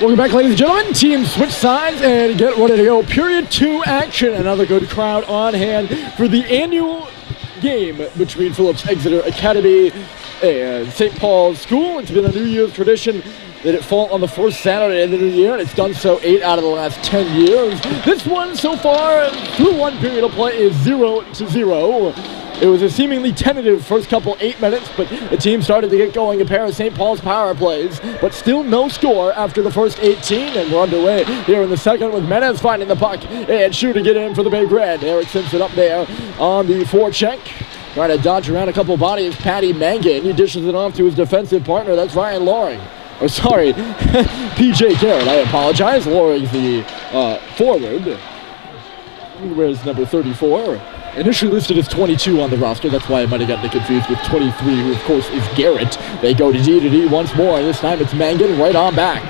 Welcome back, ladies and gentlemen. Teams switch sides and get ready to go. Period 2 action. Another good crowd on hand for the annual game between Phillips Exeter Academy and St. Paul's School. It's been a New Year's tradition that it fall on the first Saturday of the new year, and it's done so 8 out of the last 10 years. This one so far, through one period of play, is 0-0. It was a seemingly tentative first couple 8 minutes, but the team started to get going. A pair of St. Paul's power plays, but still no score after the first 18, and we're underway here in the second with Menez finding the puck and shooting it in for the Big Red. Eric sends it up there on the forecheck. Trying to dodge around a couple bodies, Patty Mangan. He dishes it off to his defensive partner. That's Ryan Loring. Oh, sorry, P.J. Garrett. I apologize. Loring's the forward. Where's number 34? Initially listed as 22 on the roster. That's why I might have gotten confused with 23, who of course is Garrett. They go to D once more. This time it's Mangan right on back.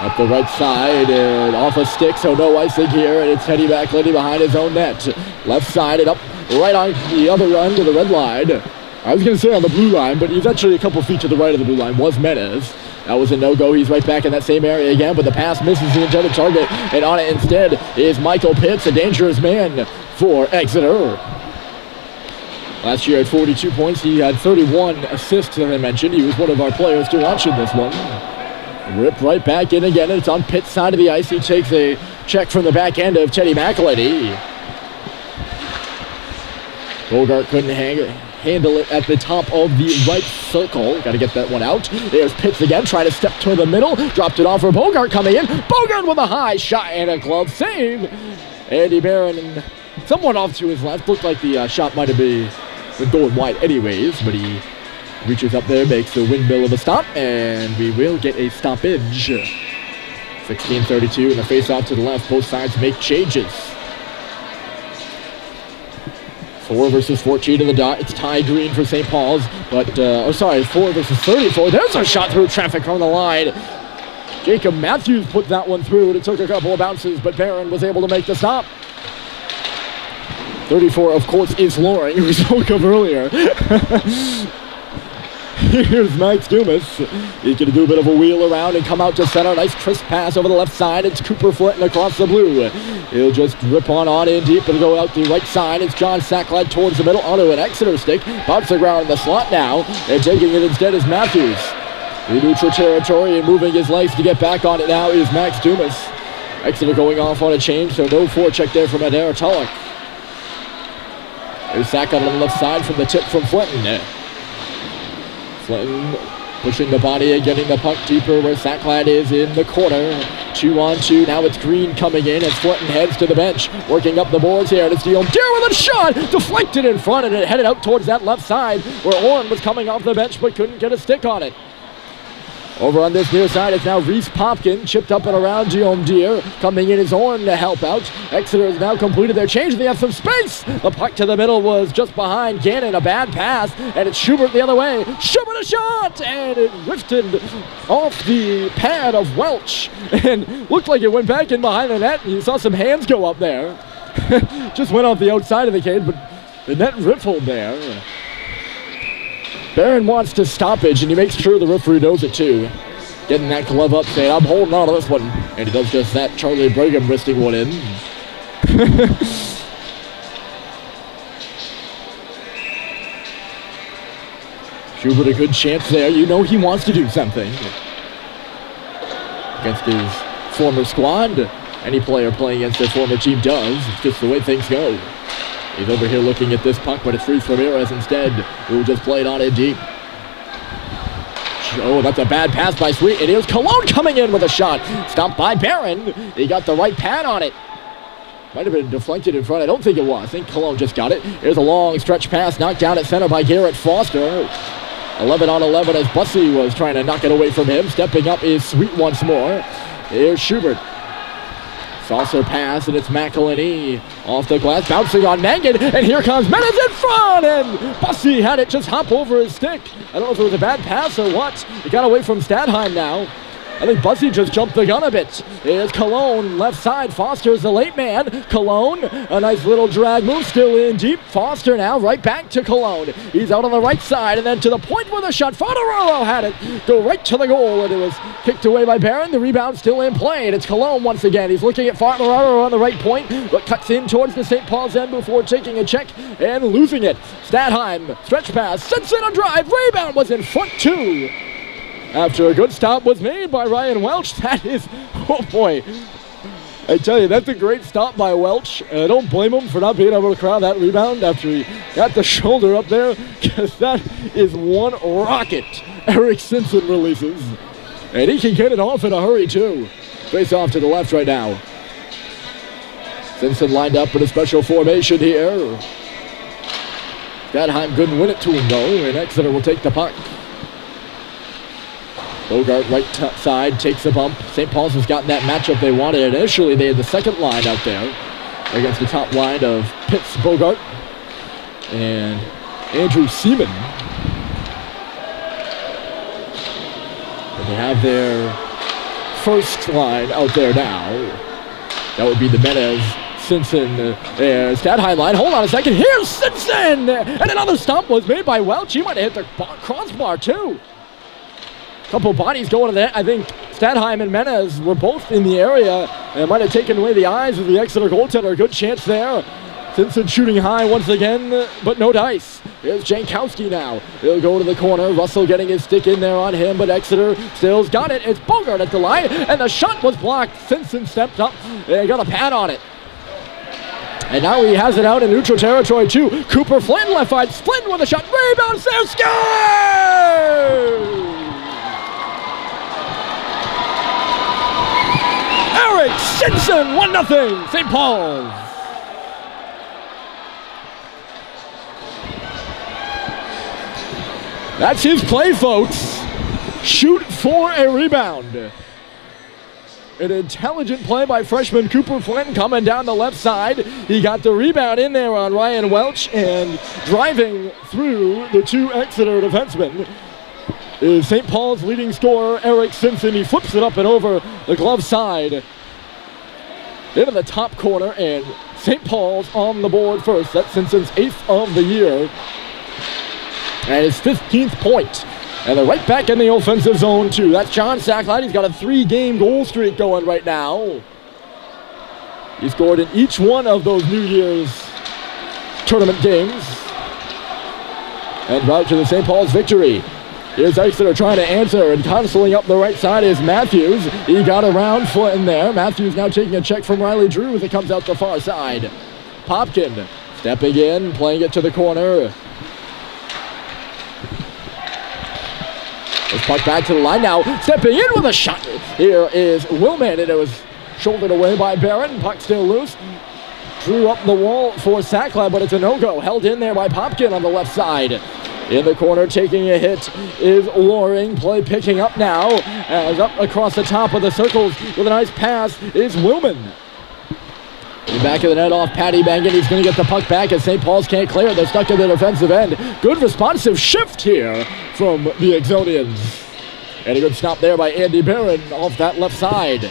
Up the right side and off a stick, so no icing here. And it's Teddy McElhenney behind his own net. Left side and up right on the other end of the red line. I was going to say on the blue line, but he's actually a couple feet to the right of the blue line, was Menez. That was a no-go. He's right back in that same area again, but the pass misses the intended target, and on it instead is Michael Pitts, a dangerous man for Exeter. Last year at 42 points, he had 31 assists, as I mentioned. He was one of our players to watch in this one. Rip right back in again, and it's on Pitt's side of the ice. He takes a check from the back end of Teddy McElhenney. Bogart couldn't handle it at the top of the right circle. Got to get that one out. There's Pitts again, trying to step to the middle. Dropped it off for Bogart coming in. Bogart with a high shot and a glove save. Andy Barron somewhat off to his left. Looked like the shot might have been going wide anyways, but he reaches up there, makes the windmill of a stop, and we will get a stoppage. 16:32 and the face-off to the left. Both sides make changes. 4 versus 14 to the dot. It's Ty Green for St. Paul's, but, 4 versus 34. There's a shot through traffic from the line. Jacob Matthews put that one through, and it took a couple of bounces, but Barron was able to make the stop. 34, of course, is Loring, who we spoke of earlier. Here's Max Dumas. He's going to do a bit of a wheel around and come out to center. Nice crisp pass over the left side. It's Cooper Flitton across the blue. He'll just rip on in deep and go out the right side. It's John Sacklad towards the middle onto an Exeter stick. Bounce the ground in the slot now. And taking it instead is Matthews. In neutral territory and moving his legs to get back on it now is Max Dumas. Exeter going off on a change, so no forecheck there from Adair Tulloch. There's Sacklad on the left side from the tip from Flitton. Flitton pushing the body and getting the puck deeper where Sacklad is in the corner. 2-on-2. Now it's Green coming in as Flitton heads to the bench. Working up the boards here. It's Dion Deere with a shot. Deflected in front and it headed out towards that left side where Orrin was coming off the bench but couldn't get a stick on it. Over on this near side, it's now Reese Popkin, chipped up and around Dion Deere. Coming in is Orrin to help out. Exeter has now completed their change. They have some space. The puck to the middle was just behind Gannon. A bad pass, and it's Schubert the other way. Schubert a shot, and it rifted off the pad of Welch. And looked like it went back in behind the net. You saw some hands go up there. Just went off the outside of the cage, but the net riffled there. Barron wants to stoppage, and he makes sure the referee knows it too. Getting that glove up, saying, I'm holding on to this one. And he does just that. Charlie Brigham wristing one in. Schubert a good chance there. You know he wants to do something. Against his former squad. Any player playing against their former team does. It's just the way things go. He's over here looking at this puck, but it's Reese Ramirez instead, who just played on it deep. Oh, that's a bad pass by Sweet, and here's Cologne coming in with a shot. Stopped by Barron. He got the right pad on it. Might have been deflected in front. I don't think it was. I think Cologne just got it. Here's a long stretch pass knocked down at center by Garrett Foster. 11 on 11 as Bussey was trying to knock it away from him. Stepping up is Sweet once more. Here's Schubert. Saucer pass, and it's McElhenney off the glass, bouncing on Mangan, and here comes Menez in front, and Bussey had it just hop over his stick. I don't know if it was a bad pass or what. It got away from Stadheim now. I think Bussey just jumped the gun a bit. Here's Cologne, left side. Foster's the late man. Cologne, a nice little drag move, still in deep. Foster now right back to Cologne. He's out on the right side, and then to the point with a shot. Fonteraro had it go right to the goal, and it was kicked away by Barron. The rebound still in play, and it's Cologne once again. He's looking at Fonteraro on the right point, but cuts in towards the St. Paul's end before taking a check and losing it. Stadheim, stretch pass, sends in a drive. Rebound was in front too. After a good stop was made by Ryan Welch. That is, oh boy. I tell you, that's a great stop by Welch. I don't blame him for not being able to crowd that rebound after he got the shoulder up there, because that is one rocket Eric Simpson releases. And he can get it off in a hurry too. Face off to the left right now. Simpson lined up in a special formation here. Stadheim couldn't win it to him though, and Exeter will take the puck. Bogart right side takes a bump. St. Paul's has gotten that matchup they wanted. Initially, they had the second line out there against the top line of Pitts, Bogart, and Andrew Seaman. And they have their first line out there now. That would be the Menez, Simpson, Stadheim line. Hold on a second. Here's Simpson! And another stop was made by Welch. He might have hit the crossbar, too. Couple bodies going to that. I think Stadheim and Menez were both in the area and might have taken away the eyes of the Exeter goaltender. Good chance there. Simpson shooting high once again, but no dice. Here's Jankowski now. He'll go to the corner. Russell getting his stick in there on him, but Exeter still's got it. It's Bogart at the line, and the shot was blocked. Simpson stepped up and got a pad on it. And now he has it out in neutral territory too. Cooper Flynn left side. Flynn with a shot. Rebound. There. Score! Eric Simpson, 1-0, St. Paul's. That's his play, folks. Shoot for a rebound. An intelligent play by freshman Cooper Flynn coming down the left side. He got the rebound in there on Ryan Welch, and driving through the two Exeter defensemen is St. Paul's leading scorer, Eric Simpson. He flips it up and over the glove side into the top corner, and St. Paul's on the board first. That's Simpson's 8th of the year and his 15th point. And they're right back in the offensive zone too. That's John Sacklight. He's got a 3-game goal streak going right now. He scored in each one of those New Year's tournament games and route to the St. Paul's victory. Here's Exeter trying to answer, and consoling up the right side is Matthews. He got around Flynn there. Matthews now taking a check from Riley Drew as it comes out the far side. Popkin stepping in, playing it to the corner. This puck back to the line now. Stepping in with a shot. Here is Willman, and it was shouldered away by Barron. Puck still loose. Drew up the wall for Sackler, but it's a no-go. Held in there by Popkin on the left side. In the corner, taking a hit is Loring. Play picking up now. As up across the top of the circles with a nice pass is Willman. In back of the net off Patty Bangan. He's going to get the puck back as St. Paul's can't clear. They're stuck in the defensive end. Good responsive shift here from the Exonians. And a good stop there by Andy Barron off that left side.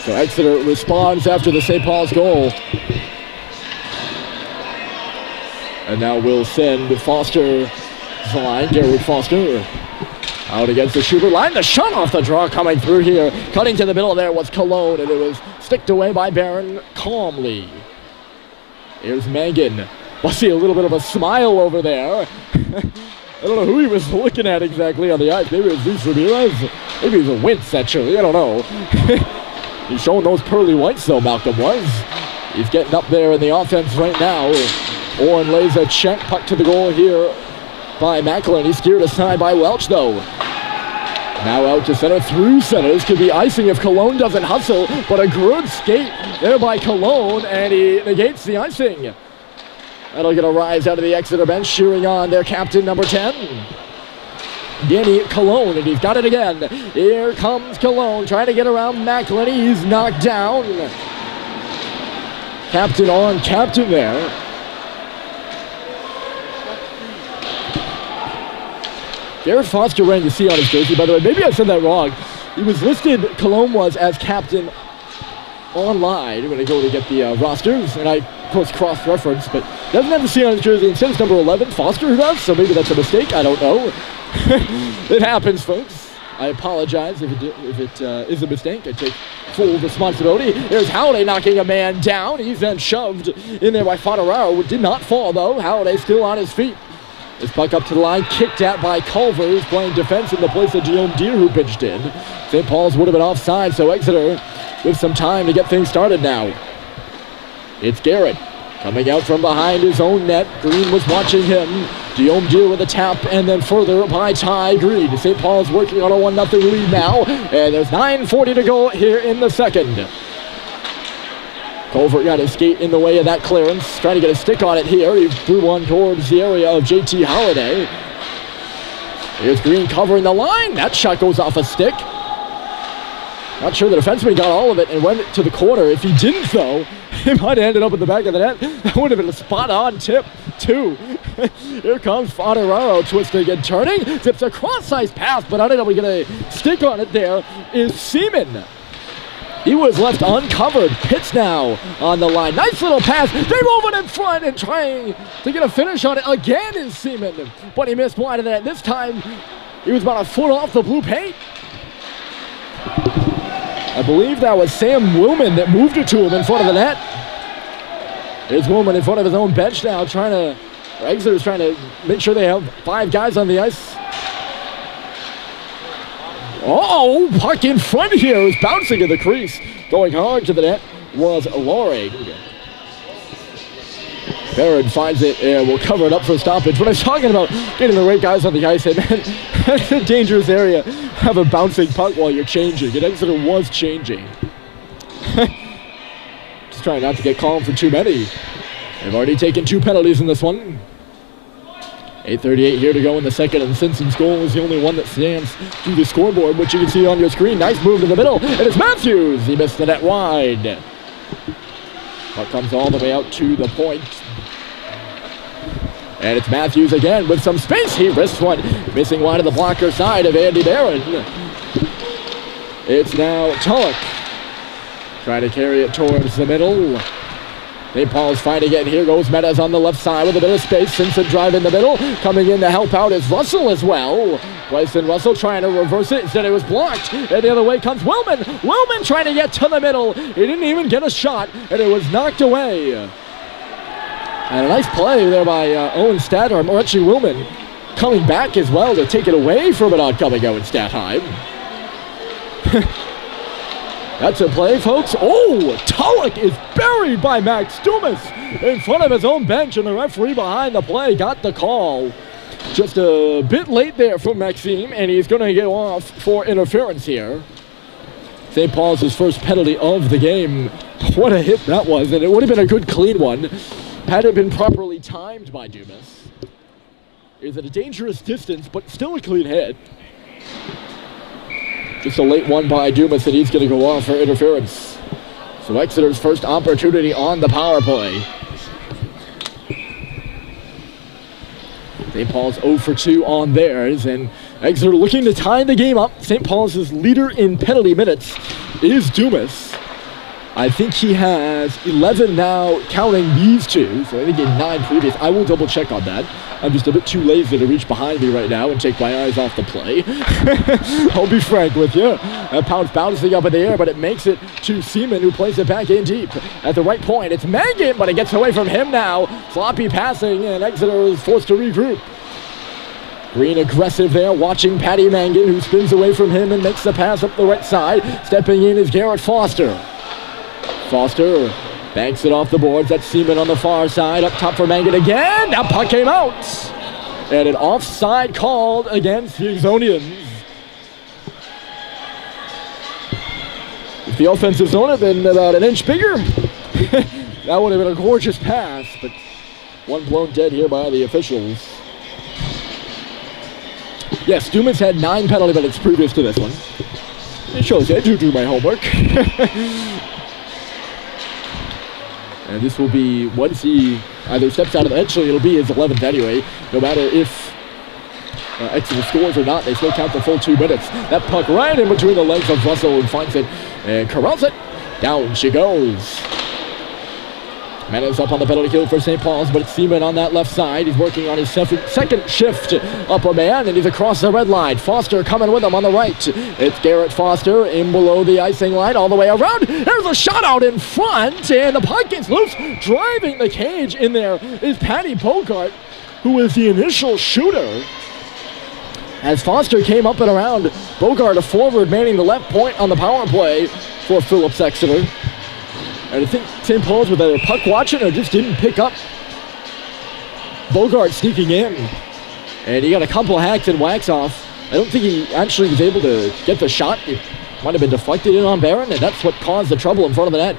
So Exeter responds after the St. Paul's goal. And now we'll send Foster's line, Garrett Foster, out against the Schubert line. The shot off the draw coming through here. Cutting to the middle there was Cologne, and it was sticked away by Barron calmly. Here's Mangan. We'll see a little bit of a smile over there. I don't know who he was looking at exactly on the ice. Maybe it was Luis Ramirez. Maybe it was a wince, actually. I don't know. He's showing those pearly whites, though, Malcolm was. He's getting up there in the offense right now. Orrin lays a check, puck to the goal here by Macklin. He's steered aside by Welch, though. Now out to center, through center. This could be icing if Cologne doesn't hustle, but a good skate there by Cologne, and he negates the icing. That'll get a rise out of the Exeter bench, cheering on their captain, number 10. Danny Cologne, and he's got it again. Here comes Cologne, trying to get around Macklin. He's knocked down. Captain on captain there. Garrett Foster wearing the C on his jersey, by the way. Maybe I said that wrong. He was listed, Cologne was, as captain online when I go to get the rosters, and I, of course, cross-reference, but doesn't have the C on his jersey. Instead, it's number 11. Foster does, so maybe that's a mistake. I don't know. It happens, folks. I apologize if it is a mistake. I take full responsibility. There's Halliday knocking a man down. He's then shoved in there by Foderaro. Did not fall, though. Halliday still on his feet. This puck up to the line, kicked at by Culver, who's playing defense in the place of Guillaume Deere, who pitched in. St. Paul's would have been offside, so Exeter with some time to get things started now. It's Garrett coming out from behind his own net. Green was watching him. Guillaume Deere with a tap, and then further by Ty Green. St. Paul's working on a 1-0 lead now, and there's 9:40 to go here in the second. Culver got his skate in the way of that clearance, trying to get a stick on it here. He threw one towards the area of JT Halliday. Here's Green covering the line. That shot goes off a stick. Not sure the defenseman got all of it and went to the corner. If he didn't, though, he might have ended up in the back of the net. That would have been a spot-on tip, too. Here comes Foderaro twisting and turning. Zips a cross-sized pass, but unable to get a stick on it there is Seaman. He was left uncovered. Pitts now on the line. Nice little pass. They move it in front and trying to get a finish on it again is Seaman. But he missed wide of that. This time, he was about a foot off the blue paint. I believe that was Sam Willman that moved it to him in front of the net. Here's Willman in front of his own bench now, Exeter's trying to make sure they have 5 guys on the ice. Oh, puck in front here is bouncing in the crease. Going hard to the net was Loring. Barron finds it and will cover it up for a stoppage. When I was talking about getting the right guys on the ice, and that's a dangerous area. Have a bouncing puck while you're changing. And Exeter was changing. Just trying not to get called for too many. They've already taken 2 penalties in this one. 8:38 here to go in the second, and Simpson's goal is the only one that stands through the scoreboard, which you can see on your screen. Nice move to the middle, and it's Matthews. He missed the net wide. Puck comes all the way out to the point. And it's Matthews again with some space. He risks one, missing wide of the blocker side of Andy Barron. It's now Tulloch trying to carry it towards the middle. St. Paul's fighting it. Here goes Metas on the left side with a bit of space. Simpson drive in the middle. Coming in to help out is Russell as well. Bryson Russell trying to reverse it. Instead it was blocked. And the other way comes Willman. Willman trying to get to the middle. He didn't even get a shot, and it was knocked away. And a nice play there by Owen Stadheim, or actually Willman, coming back as well to take it away from an oncoming Owen Stadheim. That's a play, folks. Oh, Tulloch is buried by Max Dumas in front of his own bench, and the referee behind the play got the call. Just a bit late there from Maxime, and he's going to go off for interference here. St. Paul's his first penalty of the game. What a hit that was, and it would have been a good clean one had it been properly timed by Dumas. Is at a dangerous distance, but still a clean hit. Just a late one by Dumas, and he's going to go off for interference. So Exeter's first opportunity on the power play. St. Paul's 0 for 2 on theirs, and Exeter looking to tie the game up. St. Paul's leader in penalty minutes is Dumas. I think he has 11 now, counting these 2. So I think he had 9 previous. I will double check on that. I'm just a bit too lazy to reach behind me right now and take my eyes off the play. I'll be frank with you. That pound's bouncing up in the air, but it makes it to Seaman, who plays it back in deep. At the right point, it's Mangan, but it gets away from him now. Sloppy passing, and Exeter is forced to regroup. Green aggressive there, watching Patty Mangan, who spins away from him and makes the pass up the right side. Stepping in is Garrett Foster. Foster banks it off the boards. That's Seaman on the far side. Up top for Mangan again. That puck came out. And an offside called against the Exonians. If the offensive zone had been about an inch bigger, that would have been a gorgeous pass. But one blown dead here by the officials. Yes, Dumas had 9 penalty minutes previous to this one. It shows I do my homework. And this will be, once he either steps out of the, actually it'll be his 11th anyway, no matter if Exeter scores or not, they still count the full 2 minutes. That puck right in between the legs of Russell, who finds it and corrals it. Down she goes. Meadows up on the penalty kill for St. Paul's, but it's Seaman on that left side. He's working on his second shift upper man, and he's across the red line. Foster coming with him on the right. It's Garrett Foster in below the icing line, all the way around. There's a shot out in front, and the puck gets loose. Driving the cage in there is Patty Bogart, who is the initial shooter. As Foster came up and around, Bogart, a forward, manning the left point on the power play for Phillips Exeter. And I think St. Paul's with either puck watching or just didn't pick up Bogart sneaking in. And he got a couple hacks and whacks off. I don't think he actually was able to get the shot. It might have been deflected in on Barron, and that's what caused the trouble in front of the net.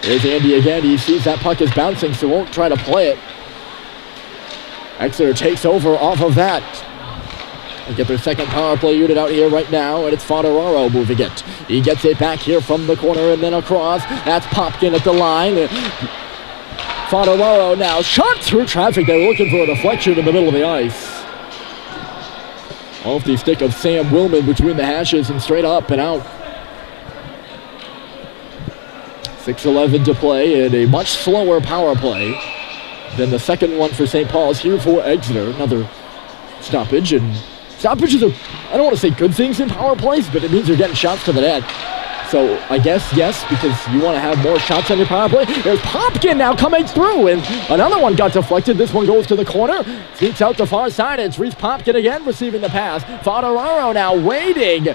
There's Andy again. He sees that puck is bouncing, so won't try to play it. Exeter takes over off of that. They get their second power play unit out here right now, and it's Fodoraro moving it. He gets it back here from the corner and then across. That's Popkin at the line. Fodoraro now shot through traffic. They're looking for a deflection in the middle of the ice. Off the stick of Sam Willman between the hashes and straight up and out. 6:11 to play and a much slower power play than the second one for St. Paul's here for Exeter. Another stoppage, and stoppages are, I don't want to say good things in power plays, but it means you're getting shots to the net. So I guess yes, because you want to have more shots on your power play. There's Popkin now coming through, and another one got deflected. This one goes to the corner, sneaks out the far side. It's Reese Popkin again receiving the pass. Fodoraro now waiting.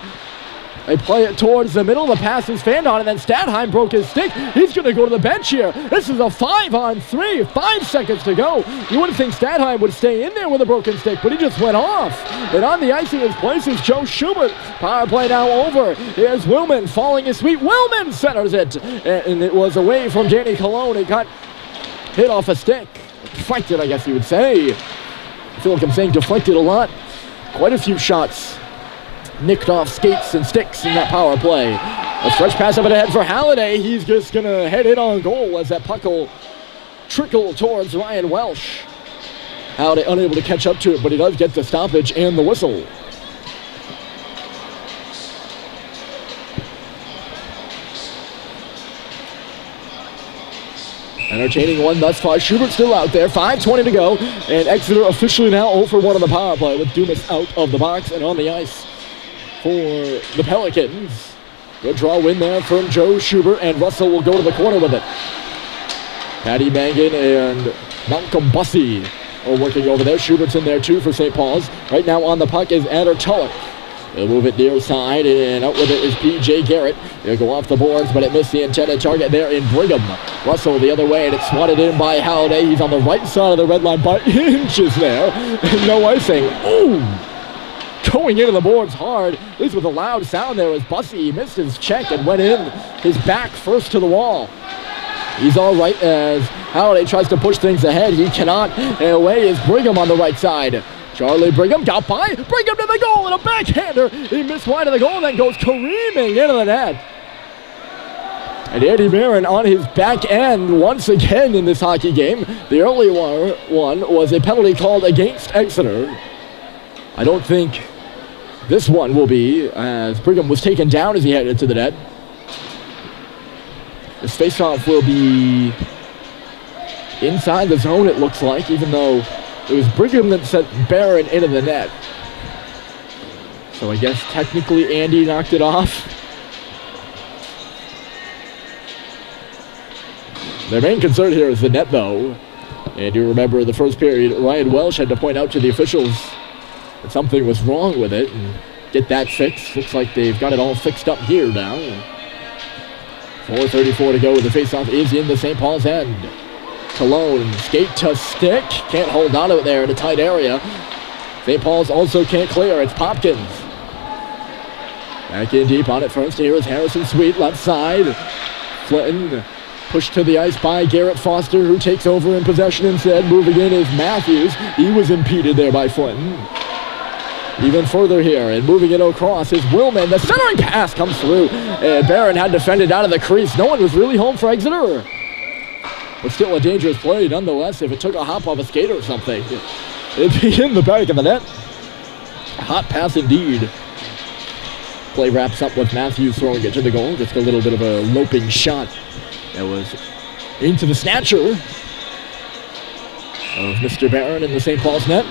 They play it towards the middle. The pass is fanned on, and then Stadheim broke his stick. He's going to go to the bench here. This is a 5-on-3. 5 seconds to go. You wouldn't think Stadheim would stay in there with a broken stick, but he just went off. And on the ice in his place is Joe Schubert. Power play now over. Here's Willman falling his feet. Willman centers it. And it was away from Danny Colon. It got hit off a stick. Deflected, I guess you would say. I feel like I'm saying deflected a lot. Quite a few shots nicked off skates and sticks in that power play. A stretch pass up ahead for Halliday. He's just going to head it on goal as that puck will trickle towards Ryan Welsh. Halliday unable to catch up to it, but he does get the stoppage and the whistle. Entertaining one thus far. Schubert still out there. 5:20 to go. And Exeter officially now 0 for 1 on the power play with Dumas out of the box and on the ice for the Pelicans. Good draw win there from Joe Schubert, and Russell will go to the corner with it. Patty Mangan and Malcolm Bussey are working over there. Schubert's in there too for St. Paul's. Right now on the puck is Adder Tulloch. They'll move it near side, and out with it is P.J. Garrett. They'll go off the boards, but it missed the intended target there in Brigham. Russell the other way, and it's swatted in by Halliday. He's on the right side of the red line by inches there. No icing. Ooh! Going into the boards hard, at least with a loud sound there, as Bussey missed his check and went in his back first to the wall. He's all right as Halliday tries to push things ahead. He cannot, and away is Brigham on the right side. Charlie Brigham got by, Brigham to the goal, and a backhander. He missed wide of the goal and then goes careening into the net. And Andy Barron on his back end once again in this hockey game. The early one was a penalty called against Exeter. I don't think this one will be, as Brigham was taken down as he headed to the net. This faceoff will be inside the zone, it looks like, even though it was Brigham that sent Barron into the net. So I guess technically Andy knocked it off. Their main concern here is the net, though. And you remember the first period, Ryan Welsh had to point out to the officials that something was wrong with it and get that fixed. Looks like they've got it all fixed up here now. 4:34 to go. The faceoff is in the St. Paul's end. Cologne, skate to stick. Can't hold on to it there in a tight area. St. Paul's also can't clear. It's Popkins. Back in deep on it first. Here is Harrison Sweet, left side. Flinton pushed to the ice by Garrett Foster, who takes over in possession instead. Moving in is Matthews. He was impeded there by Flinton. Even further here, and moving it across is Willman. The centering pass comes through, and Barron had defended out of the crease. No one was really home for Exeter. But still a dangerous play nonetheless. If it took a hop off a skater or something, it'd be in the back of the net. hot pass indeed. Play wraps up with Matthews throwing it to the goal. Just a little bit of a loping shot that was into the snatcher of Mr. Barron in the St. Paul's net.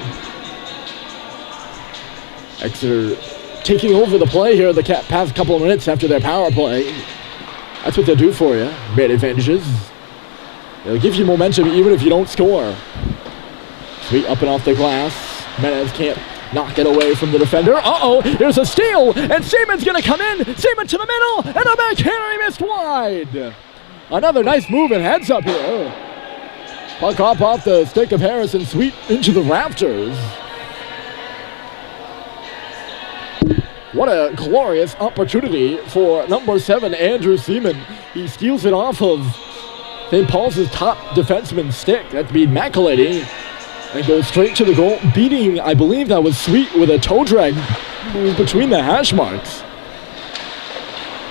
Exeter taking over the play here the past couple of minutes after their power play. That's what they'll do for you. Man advantages. They'll give you momentum even if you don't score. Sweet up and off the glass. Menez can't knock it away from the defender. Uh-oh, here's a steal, and Seaman's gonna come in. Seaman to the middle, and a backhander, he missed wide. Another nice move and heads up here. Puck off the stick of Harrison. Sweet into the rafters. What a glorious opportunity for number 7, Andrew Seaman. He steals it off of St. Paul's top defenseman's stick. That'd be McElady. And goes straight to the goal, beating, I believe that was Sweet with a toe drag between the hash marks.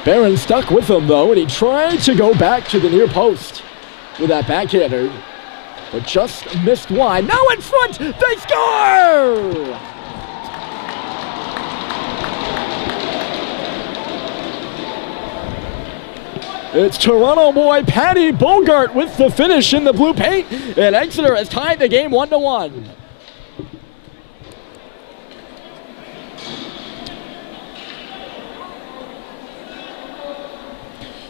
Barron stuck with him though, and he tried to go back to the near post with that backhander, but just missed wide. Now in front, they score! It's Toronto boy Patty Bogart with the finish in the blue paint, and Exeter has tied the game 1-1.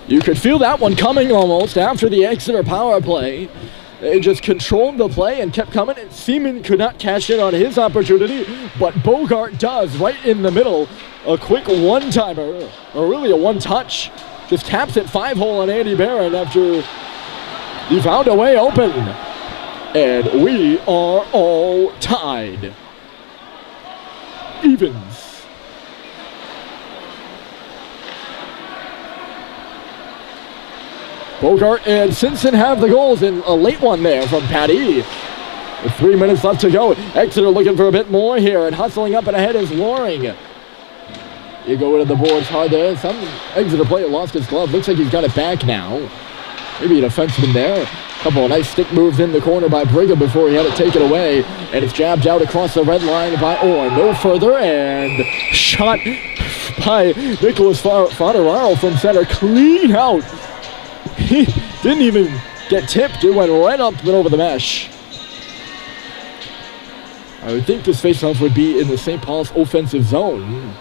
You could feel that one coming almost after the Exeter power play. They just controlled the play and kept coming, and Seaman could not cash in on his opportunity, but Bogart does right in the middle. A quick one-timer, or really a one-touch. Just taps it 5-hole on Andy Barron after he found a way open. And we are all tied. Evens. Bogart and Simpson have the goals, and a late one there from Patty. With 3 minutes left to go. Exeter looking for a bit more here, and hustling up and ahead is Loring. You go into the boards hard there. Some Exeter player lost his glove. Looks like he's got it back now. Maybe a defenseman there. A couple of nice stick moves in the corner by Brigham before he had it taken away. And it's jabbed out across the red line by Orr. No further, and shot by Nicholas Foderaro from center. Clean out. He didn't even get tipped. It went right up and over the mesh. I would think this faceoff would be in the St. Paul's offensive zone.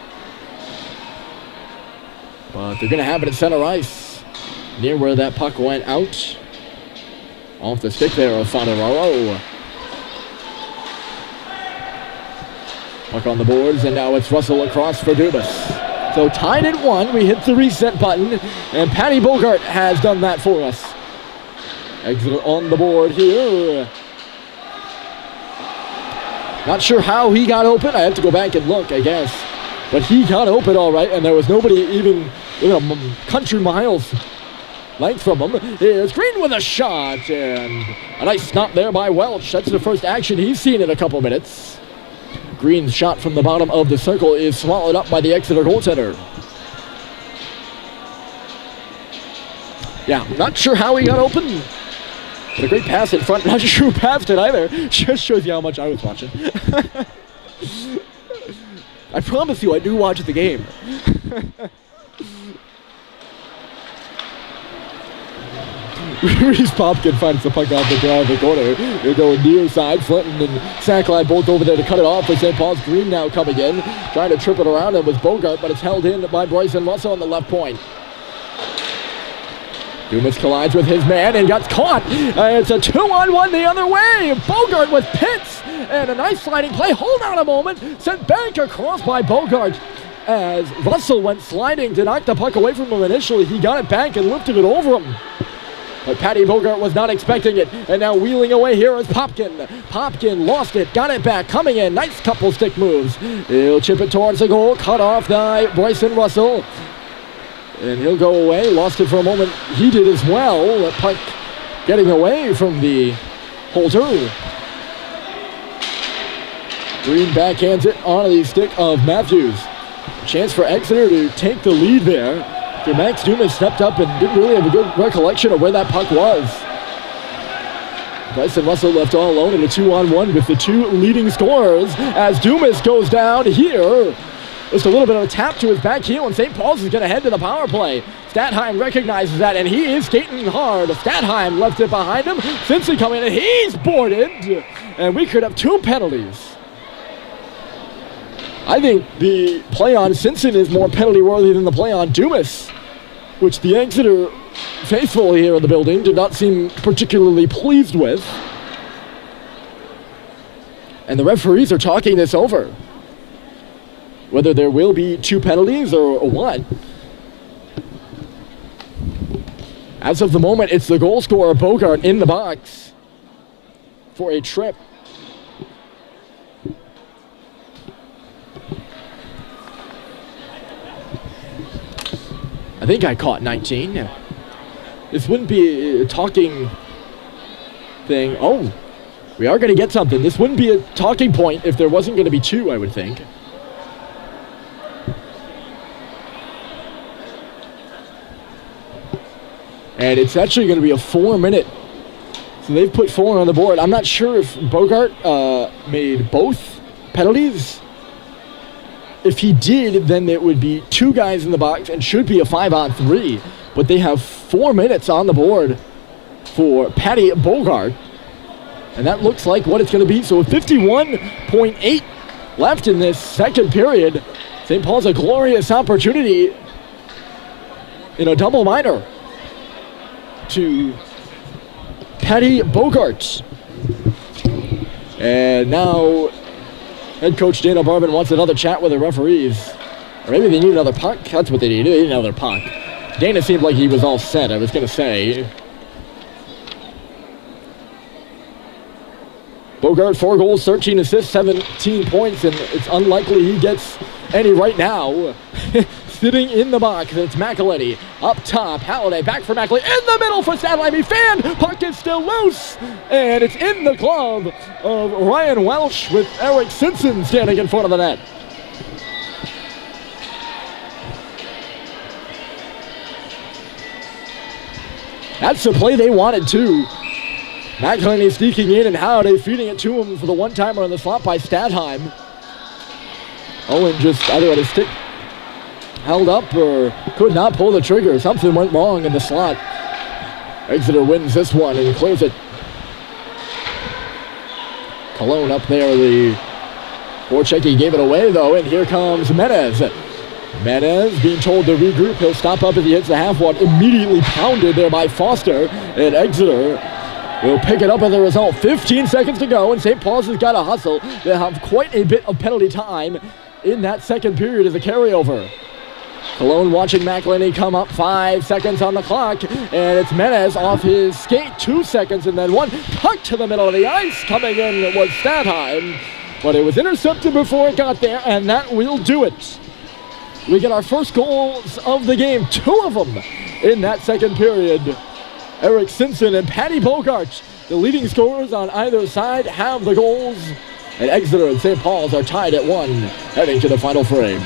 But they're going to have it at center ice, near where that puck went out. Off the stick there of Foderaro. Puck on the boards, and now it's Russell across for Dubas. So tied at 1, we hit the reset button, and Patty Bogart has done that for us. Exeter on the board here. Not sure how he got open. I have to go back and look, I guess. But he got open all right, and there was nobody even a country miles length from him. Here's Green with a shot, and a nice stop there by Welch. That's the first action he's seen in a couple minutes. Green's shot from the bottom of the circle is swallowed up by the Exeter goaltender. Yeah, not sure how he got open. But a great pass in front. Not sure who passed it either. Just shows you how much I was watching. I promise you, I do watch the game. Reese Popkin finds the puck off the draw of the corner. They go near side. Flinton and Sackline both over there to cut it off for St. Paul's. Green now coming in, trying to trip it around him with Bogart, but it's held in by Bryson Russell on the left point. Dumas collides with his man and got caught. It's a 2-on-1 the other way. Bogart with Pitts, and a nice sliding play. Hold on a moment. Sent back across by Bogart as Russell went sliding to knock the puck away from him initially. He got it back and lifted it over him. But Patty Bogart was not expecting it, and now wheeling away here is Popkin. Popkin lost it, got it back, coming in. Nice couple stick moves. He'll chip it towards the goal, cut off by Bryson Russell. And he'll go away. Lost it for a moment. He did as well. That puck getting away from the holder. Green backhands it onto the stick of Matthews. Chance for Exeter to take the lead there. Max Dumas stepped up and didn't really have a good recollection of where that puck was. Bryson Russell left all alone in a 2-on-1 with the two leading scorers as Dumas goes down here. Just a little bit of a tap to his back heel, and St. Paul's is going to head to the power play. Statheim recognizes that, and he is skating hard. Statheim left it behind him. Simpson coming in, and he's boarded. And we could have 2 penalties. I think the play on Simpson is more penalty worthy than the play on Dumas, which the Exeter faithful here in the building did not seem particularly pleased with. And the referees are talking this over, whether there will be 2 penalties or 1. As of the moment, it's the goal scorer, Bogart, in the box for a trip. I think I caught 19. This wouldn't be a talking thing. Oh, we are going to get something. This wouldn't be a talking point if there wasn't going to be 2, I would think. And it's actually going to be a 4-minute. So they've put 4 on the board. I'm not sure if Bogart made both penalties. If he did, then it would be 2 guys in the box and should be a 5-on-3. But they have 4 minutes on the board for Patty Bogart. And that looks like what it's going to be. So 51.8 left in this second period. St. Paul's a glorious opportunity in a double minor to Patty Bogart. And now head coach Dana Barban wants another chat with the referees. Or maybe they need another puck. That's what they need. They need another puck. Dana seemed like he was all set, I was going to say. Bogart, 4 goals, 13 assists, 17 points, and it's unlikely he gets any right now. Sitting in the box, it's McElhenney. Up top, Halliday back for McElhenney. In the middle for Statheim. He fanned. Puck is still loose. And it's in the glove of Ryan Welsh with Eric Simpson standing in front of the net. That's the play they wanted too. McElhenney sneaking in and Halliday feeding it to him for the one-timer on the slot by Statheim. Owen just either had his stick held up or could not pull the trigger. Something went wrong in the slot. Exeter wins this one and clears it. Cologne up there, the forecheck, he gave it away though, and here comes Menez. Menez being told to regroup. He'll stop up as he hits the half wall. Immediately pounded there by Foster, and Exeter will pick it up as a result. 15 seconds to go, and St. Paul's has got to hustle. They have quite a bit of penalty time in that second period as a carryover. Cologne watching McElhenney come up. 5 seconds on the clock, and it's Menez off his skate. 2 seconds, and then one puck to the middle of the ice. Coming in was Statheim, but it was intercepted before it got there, and that will do it. We get our first goals of the game, 2 of them in that second period. Eric Simpson and Patty Bogart, the leading scorers on either side, have the goals. And Exeter and St. Paul's are tied at 1, heading to the final frame.